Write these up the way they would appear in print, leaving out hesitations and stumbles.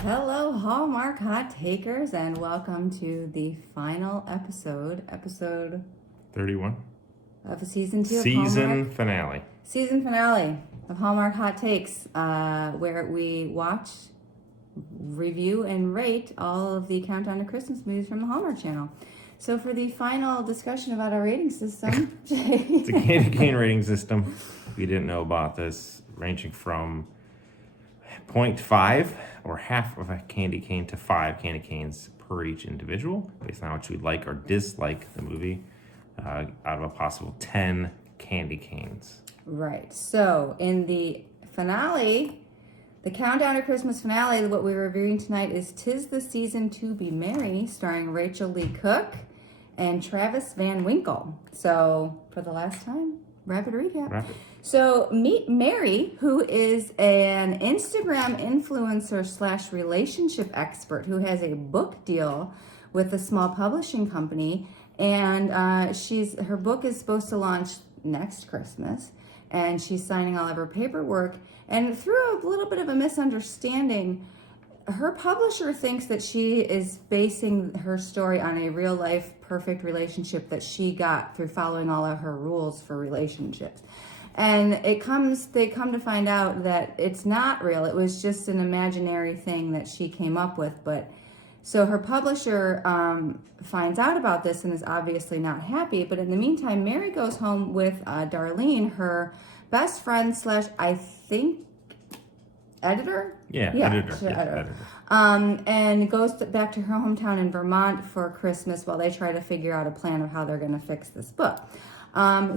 Hello, Hallmark Hot Takers, and welcome to the final episode 31. of season 2 of Season Hallmark. finale. Season finale of Hallmark Hot Takes, where we watch, review, and rate all of the Countdown to Christmas movies from the Hallmark Channel. So for the final discussion about our rating system, It's a candy cane rating system. We didn't know about this, ranging from 0.5 or half of a candy cane to 5 candy canes per each individual, based on how much we like or dislike the movie, out of a possible 10 candy canes. Right. So in the finale, the Countdown to Christmas finale, what we're reviewing tonight is 'Tis the Season to Be Merry, starring Rachel Lee Cook and Travis Van Winkle. So for the last time, rapid recap. Rapid. So meet Mary, who is an Instagram influencer / relationship expert who has a book deal with a small publishing company, and her book is supposed to launch next Christmas, and she's signing all of her paperwork. And through a little bit of a misunderstanding, her publisher thinks that she is basing her story on a real life perfect relationship that she got through following all of her rules for relationships. And they come to find out that it's not real. It was just an imaginary thing that she came up with. But so her publisher finds out about this and is obviously not happy. But in the meantime, Mary goes home with Darlene, her best friend / I think editor. Editor. And goes back to her hometown in Vermont for Christmas while they try to figure out a plan of how they're going to fix this book.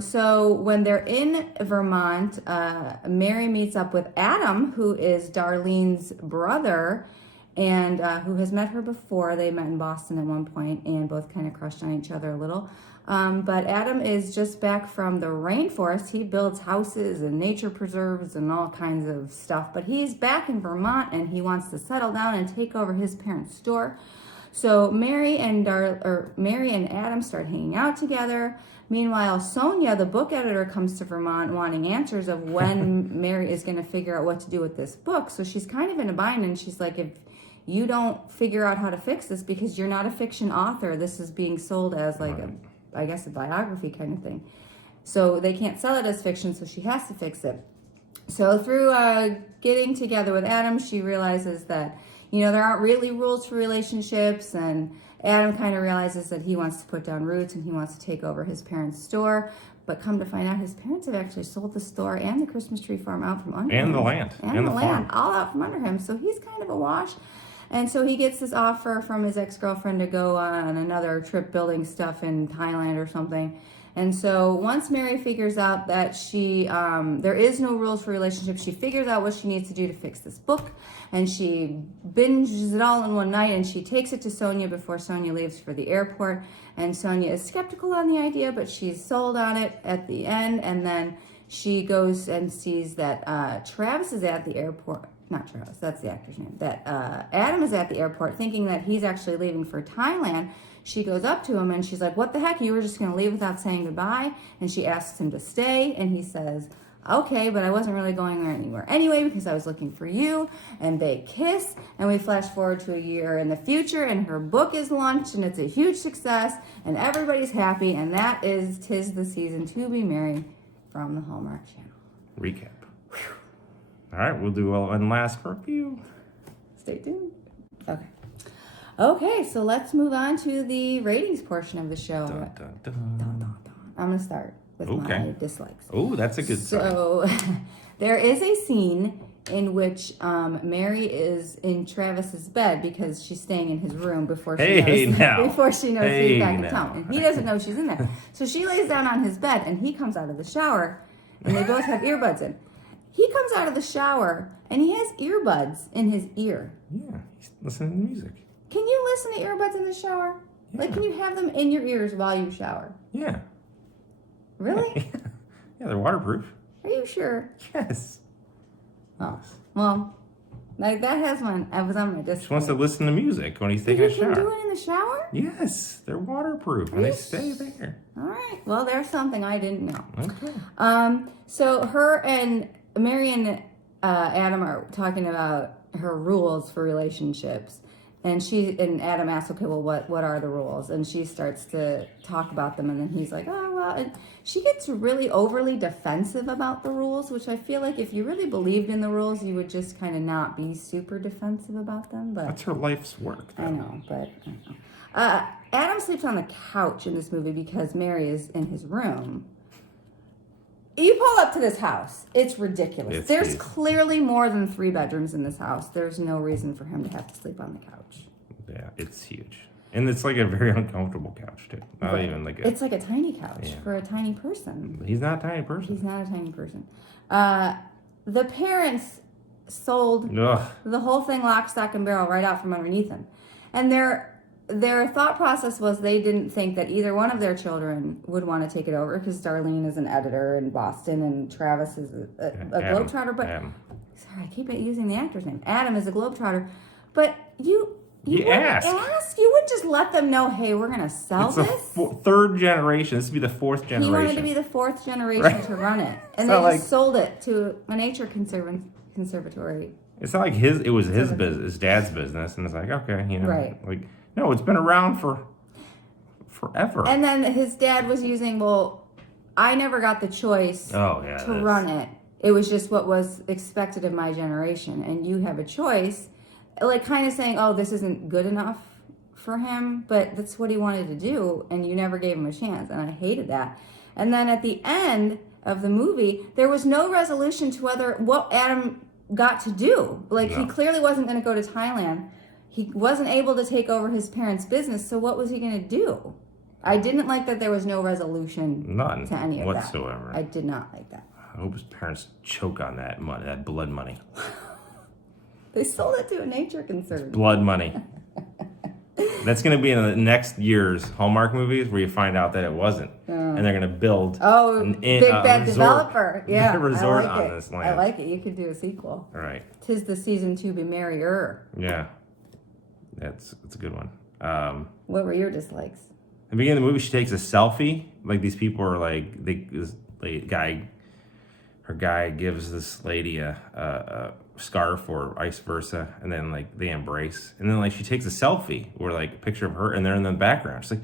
So when they're in Vermont, Mary meets up with Adam, who is Darlene's brother, and who has met her before. They met in Boston at one point and both kind of crushed on each other a little. But Adam is just back from the rainforest. He builds houses and nature preserves and all kinds of stuff. But he's back in Vermont and he wants to settle down and take over his parents' store. So Mary and Adam start hanging out together. Meanwhile, Sonia, the book editor, comes to Vermont wanting answers of when Mary is going to figure out what to do with this book. So she's kind of in a bind, and she's like, if you don't figure out how to fix this, because you're not a fiction author, this is being sold as like I guess a biography kind of thing. So they can't sell it as fiction, so she has to fix it. So through getting together with Adam, she realizes that, there aren't really rules for relationships, and Adam kind of realizes that he wants to put down roots and he wants to take over his parents' store. But come to find out, his parents have actually sold the store and the Christmas tree farm out from under him. And the land. And the land, all out from under him. So he's kind of a wash. And so he gets this offer from his ex-girlfriend to go on another trip building stuff in Thailand or something. And so once Mary figures out that there is no rules for relationships, she figures out what she needs to do to fix this book, and she binges it all in one night, and she takes it to Sonia before Sonia leaves for the airport. And Sonia is skeptical on the idea, but she's sold on it at the end. And then she goes and sees that Travis is at the airport. Not Travis, that's the actor's name. That Adam is at the airport thinking that he's actually leaving for Thailand. She goes up to him and she's like, what the heck? You were just going to leave without saying goodbye? And she asks him to stay. And he says, okay, but I wasn't really going there anywhere anyway because I was looking for you. And they kiss. And we flash forward to a year in the future, and her book is launched and it's a huge success and everybody's happy. And that is 'Tis the Season to Be Merry from the Hallmark Channel. Recap. All right, we'll do one last review. Stay tuned. Okay, so let's move on to the ratings portion of the show. Dun, dun, dun. Dun, dun, dun. I'm going to start with my dislikes. Oh, that's a good start. So there is a scene in which Mary is in Travis's bed because she's staying in his room before she knows he's back in town. And he doesn't know she's in there. So she lays down on his bed and he comes out of the shower and they both have earbuds in. He comes out of the shower and he has earbuds in his ear. Yeah, he's listening to music. Can you listen to earbuds in the shower? Yeah. Like, can you have them in your ears while you shower? Yeah. Really? Yeah, they're waterproof. Are you sure? Yes. Oh, well, like that has one. I was on my disc. He wants to listen to music when he's taking a shower. You can do it in the shower? Yes, they're waterproof and they stay there. All right. Well, there's something I didn't know. Okay. So her and Mary and Adam are talking about her rules for relationships. And Adam asks, okay, well, what are the rules? And she starts to talk about them, and then he's like, oh, well, and she gets really overly defensive about the rules, which I feel like if you really believed in the rules, you would just kind of not be super defensive about them. But That's her life's work, though. I know, but I don't know. Adam sleeps on the couch in this movie because Mary is in his room. You pull up to this house. It's ridiculous. There's clearly more than 3 bedrooms in this house. There's no reason for him to have to sleep on the couch. Yeah, it's huge. And it's like a very uncomfortable couch, too. Not even like it's like a tiny couch for a tiny person. He's not a tiny person. He's not a tiny person. The parents sold the whole thing lock, stock, and barrel right out from underneath them. And their thought process was they didn't think that either one of their children would want to take it over because Darlene is an editor in Boston and Travis is a globetrotter. But sorry, I keep using the actor's name. Adam is a globetrotter. But you wouldn't ask. You wouldn't just let them know, hey, we're going to sell this? Third generation. This would be the 4th generation. He wanted to be the 4th generation to run it. And they just sold it to a nature conservatory. It's not like it was his business, his dad's business. And it's like, okay, like, no, it's been around for forever. And then his dad was using, I never got the choice to run it. It was just what was expected of my generation. And you have a choice. Like kind of saying, this isn't good enough for him. But that's what he wanted to do. And you never gave him a chance. And I hated that. And then at the end of the movie, there was no resolution to what Adam got to do. Like he clearly wasn't going to go to Thailand. He wasn't able to take over his parents' business, so what was he going to do? I didn't like that there was no resolution to any of whatsoever. That. I did not like that. I hope his parents choke on that money, that blood money. They sold it to a nature conservancy. Blood money. That's going to be in the next year's Hallmark movies where you find out that it wasn't. And they're going to build big bad developer. Yeah, a resort on this land. I like it. You could do a sequel. All right. 'Tis the season to be merrier. Yeah. It's a good one. What were your dislikes? At the beginning of the movie, she takes a selfie. Like, these people are like, her guy gives this lady a scarf or vice versa, and then like they embrace, and then like she takes a selfie or like a picture of her, and they're in the background. She's like,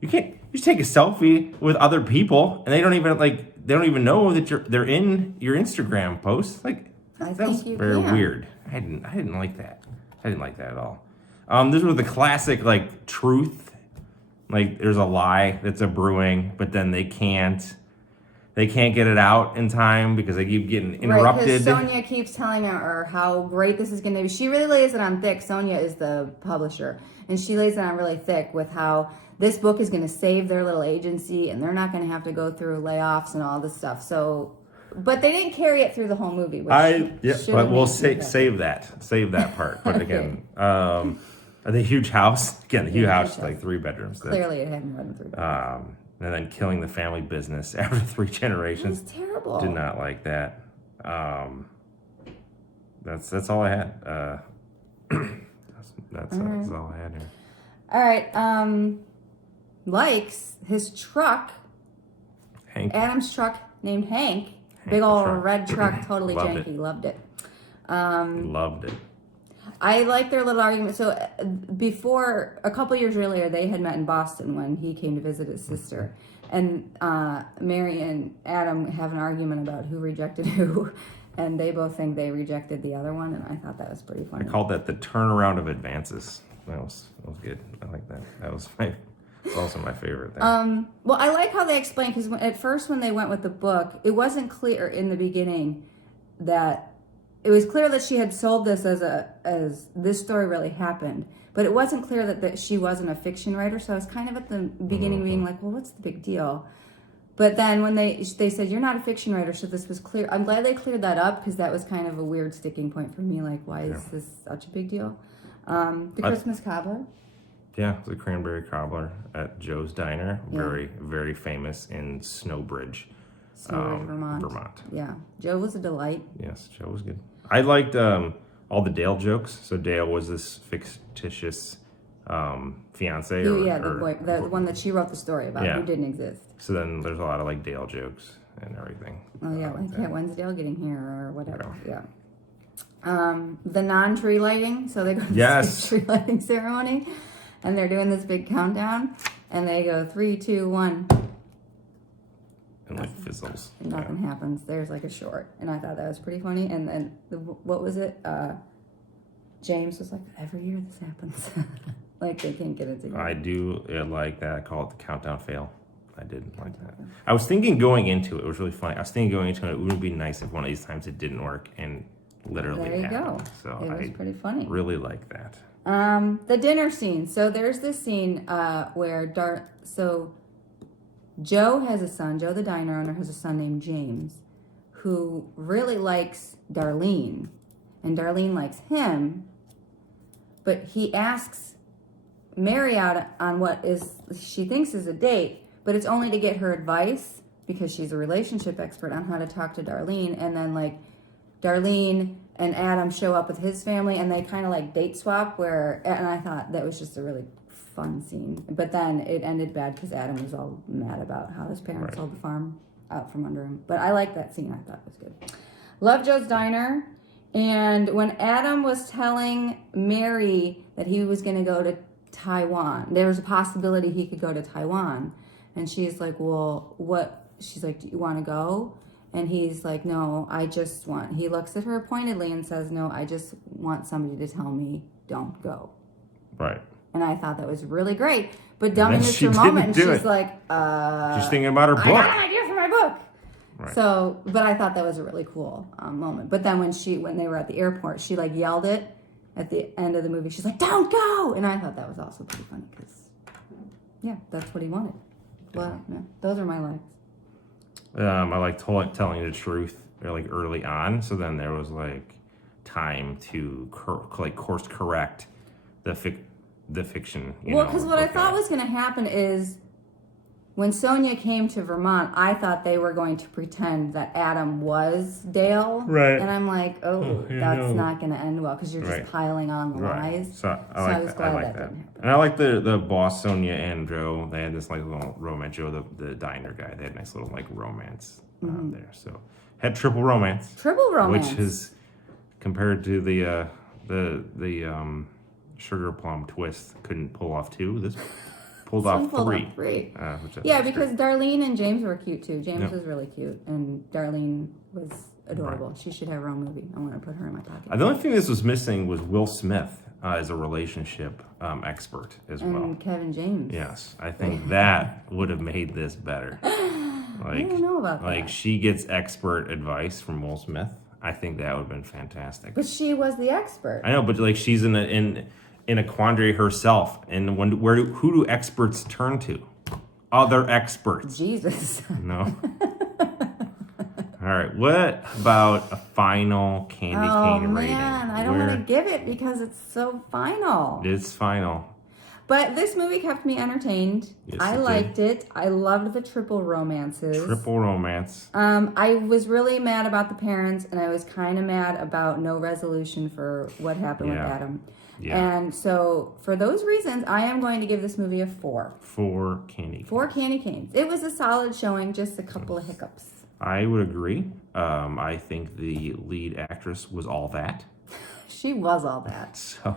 you just take a selfie with other people, and they don't even know that they're in your Instagram post. Like that was very weird. I didn't like that. I didn't like that at all. This was the classic like truth. Like there's a lie that's a brewing, but then they can't get it out in time because they keep getting interrupted. Right, because Sonia keeps telling her how great this is going to be. She really lays it on thick. Sonia is the publisher, and she lays it on really thick with how this book is going to save their little agency, and they're not going to have to go through layoffs and all this stuff. So, but they didn't carry it through the whole movie. But we'll save that part. But again, the huge house again. The huge house, like 3 bedrooms. Clearly, it had more than 3 bedrooms. And then killing the family business after 3 generations. That's terrible. Did not like that. That's all I had. That's all I had here. All right. Likes his truck. Hank. Adam's truck named Hank. Big old red truck, totally janky. Loved it. Loved it. I like their little argument. So before, a couple years earlier, they had met in Boston when he came to visit his sister. And Mary and Adam have an argument about who rejected who. And they both think they rejected the other one. And I thought that was pretty funny. I called that the turnaround of advances. That was good. I like that. It's also my favorite thing. Well, I like how they explain, because at first when they went with the book, it wasn't clear in the beginning that it was clear that she had sold this as this story really happened, but it wasn't clear that she wasn't a fiction writer. So I was kind of at the beginning being like, well, what's the big deal? But then when they said, you're not a fiction writer, so this was clear. I'm glad they cleared that up, because that was kind of a weird sticking point for me. Like, why is this such a big deal? The Christmas cobbler. Yeah, the cranberry cobbler at Joe's Diner. Very, very famous in Snowbridge, Vermont. Yeah, Joe was a delight. Yes, Joe was good. I liked all the Dale jokes. So Dale was this fictitious fiance. The one that she wrote the story about, who didn't exist. So then there's a lot of like Dale jokes and everything. Oh yeah, when's Dale getting here or whatever. Yeah. The non-tree lighting. So they go to Yes. this big tree lighting ceremony, and they're doing this big countdown, and they go 3, 2, 1. And like fizzles. And nothing happens. There's like a short, and I thought that was pretty funny. And then what was it? James was like, every year this happens. Like they can't get it together. I do like that. I call it the countdown fail. I didn't like that. I was thinking going into it, it was really funny. I was thinking going into it, it would be nice if one of these times it didn't work, and literally There you happened. go. So It was pretty funny. really like that. The dinner scene. So there's this scene where so Joe has a son. Joe, the diner owner, has a son named James, who really likes Darlene, and Darlene likes him. But he asks Mary out on what she thinks is a date, but it's only to get her advice because she's a relationship expert on how to talk to Darlene. And then like Darlene and Adam show up with his family, and they kind of like date swap. And I thought that was just a really fun scene. But then it ended bad because Adam was all mad about how his parents sold the farm out from under him. But I liked that scene. I thought it was good. Love Joe's Diner. And when Adam was telling Mary that he was going to go to Taiwan, there was a possibility he could go to Taiwan. And she's like, well, what? She's like, do you want to go? And he's like, no, he looks at her pointedly and says, no, I just want somebody to tell me don't go. Right. And I thought that was really great. But dummy missed she her moment, and didn't do she's it. like, She's thinking about her book. I got an idea for my book. Right. So, but I thought that was a really cool moment. But then when they were at the airport, she like yelled it at the end of the movie. She's like, don't go! And I thought that was also pretty funny because, yeah, that's what he wanted. Well, yeah, those are my likes. I like telling the truth like early on. So then there was like time to course correct the fiction. Well, because what I thought was going to happen is when Sonia came to Vermont, I thought they were going to pretend that Adam was Dale. Right. And I'm like, that's not going to end well because you're just piling on the lies. So I was glad that didn't happen. And I like the boss, Sonia and Joe. They had this like little romance. Joe, the diner guy, they had a nice little like romance there. So had triple romance. Triple romance. Which is compared to the sugar plum twist couldn't pull off 2. This pulled off 3. Because Darlene and James were cute too. James was really cute, and Darlene was adorable. She should have her own movie. I want to put her in my pocket. The only thing this was missing was Will Smith as a relationship expert as well. And Kevin James. Yes, I think that would have made this better. I don't know about that. Like she gets expert advice from Will Smith. I think that would have been fantastic. But she was the expert. I know, but like she's in a quandary herself, and who do experts turn to? Other experts. Jesus. No. All right. What about a final candy cane rating? Oh man, I don't want to give it because it's so final. It's final. But this movie kept me entertained. Yes, I liked it. I loved the triple romances. Triple romance. I was really mad about the parents, and I was kind of mad about no resolution for what happened with Adam. Yeah. And so, for those reasons, I am going to give this movie a 4. 4 candy canes. 4 candy canes. It was a solid showing, just a couple of hiccups. I would agree. I think the lead actress was all that. She was all that. So,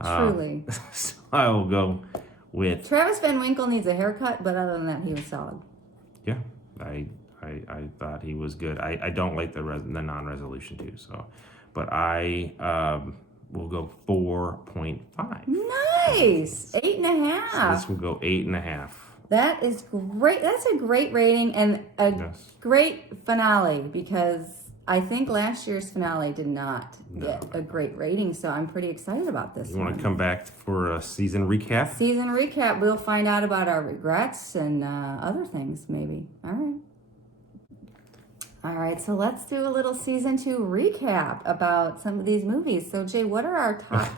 truly. So I will go with Travis Van Winkle needs a haircut, but other than that, he was solid. Yeah, I thought he was good. I don't like the non-resolution too. So, but I will go 4.5. Nice, 8.5. So this will go 8.5. That is great. That's a great rating and a great finale because I think last year's finale did not get a great rating. So I'm pretty excited about this. You want to come back for a season recap? Season recap. We'll find out about our regrets and other things maybe. All right, so let's do a little season 2 recap about some of these movies. So Jay, what are our top,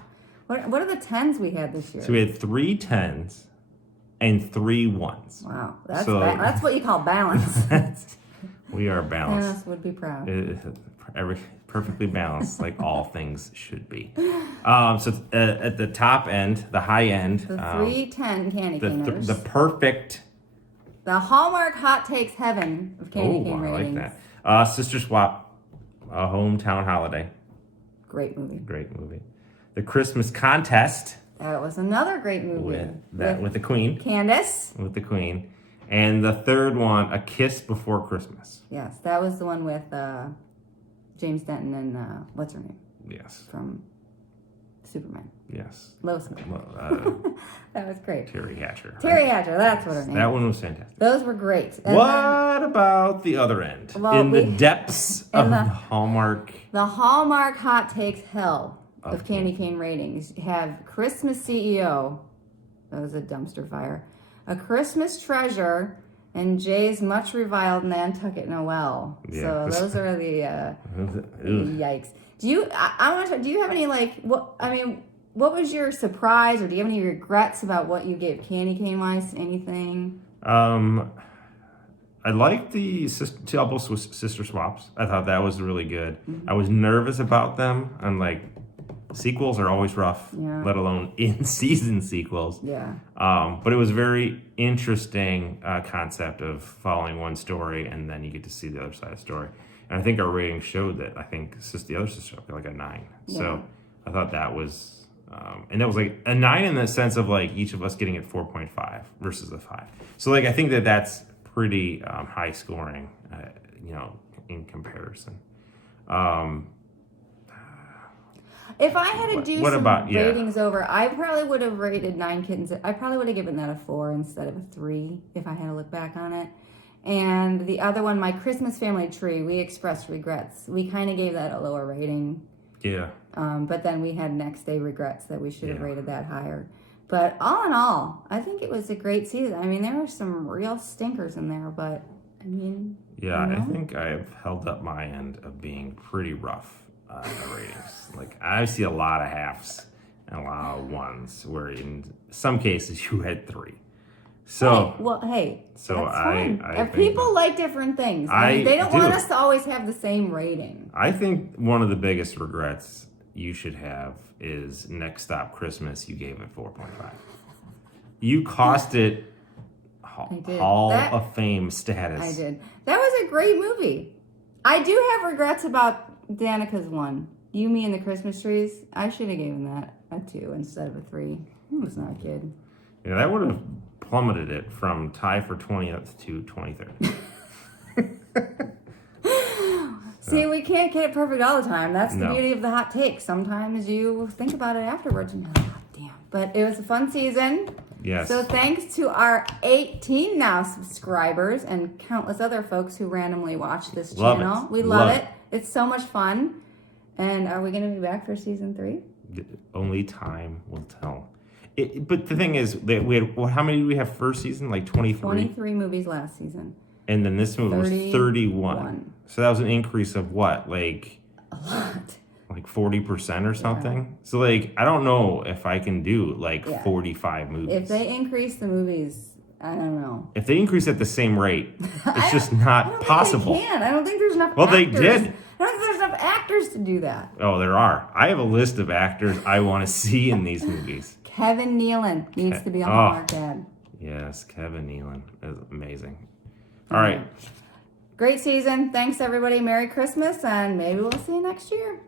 what are the 10s we had this year? So we had 3 10s and 3 1s. Wow, that's what you call balance. We are balanced. Thanos would be proud. Perfectly balanced, like all things should be. So at the top end, the high end, the 310 candy caners. The perfect. The Hallmark Hot Takes Heaven of candy cane ratings. I like that. Sister Swap, a hometown holiday. Great movie. Great movie. The Christmas Contest. That was another great movie. With the Queen. Candace. With the Queen. And the third one, A Kiss Before Christmas. Yes, that was the one with James Denton and what's her name? Yes. From Superman. Yes. Lois Lane. That was great. Terry Hatcher. Terry Hatcher, that's what her name That is. one was fantastic. Those were great. And what about the other end? Well, in the depths of the Hallmark. The Hallmark Hot Takes hell of Okay. candy cane ratings have Christmas CEO, that was a dumpster fire, A Christmas Treasure, and Jay's much reviled Nantucket Noel. Yeah. So those are the yikes. Do you? I want to. Do you have any what? I mean, what was your surprise, or do you have any regrets about what you gave candy cane wise? Anything? I liked the double sister swaps. I thought that was really good. I was nervous about them. I'm like, sequels are always rough, let alone in-season sequels. Yeah. But it was very interesting concept of following one story and then you get to see the other side of the story. And I think our rating showed that. I think the other sister got like a 9. Yeah. So I thought that was, and that was like a 9 in the sense of like each of us getting it 4.5 versus a 5. So like I think that's pretty high scoring, in comparison. If I had to do what some about, ratings over, I probably would have rated 9 Kittens. I probably would have given that a 4 instead of a 3 if I had to look back on it. And the other one, My Christmas Family Tree, we expressed regrets. We kind of gave that a lower rating. Yeah. But then we had next day regrets that we should have rated that higher. But all in all, I think it was a great season. I mean, there were some real stinkers in there, but I mean... Yeah, I think I've held up my end of being pretty rough on the ratings. Like, I see a lot of halves and a lot of ones, where in some cases you had 3. So... Hey, so that's fine. I think people like different things. I mean, they don't want us to always have the same rating. I think one of the biggest regrets you should have is Next Stop Christmas. You gave it 4.5. You cost it Hall of Fame status. I did. That was a great movie. I do have regrets about Danica's one. You, Me, and the Christmas Trees. I should have given that a 2 instead of a 3. I was not a kid. Yeah, that would have plummeted it from tie for 20th to 23rd. See, we can't get it perfect all the time. That's the beauty of the hot take. Sometimes you think about it afterwards and you're like, God damn. But it was a fun season. Yes. So thanks to our 18 now subscribers and countless other folks who randomly watch this channel. We love it. It's so much fun. And are we going to be back for season 3? Only time will tell. But the thing is, that we had, how many did we have first season? Like 23? 23 movies last season. And then this movie was 31. So that was an increase of what? Like a lot. Like 40% or something? Yeah. So like, I don't know if I can do like 45 movies. If they increase the movies, I don't know. If they increase at the same rate, it's just not possible. They can. I don't think there's enough actors. They did. I don't think there's enough actors to do that. Oh, there are. I have a list of actors I want to see in these movies. Kevin Nealon needs to be a Hallmark dad. Yes, Kevin Nealon is amazing. All right. Great season. Thanks, everybody. Merry Christmas, and maybe we'll see you next year.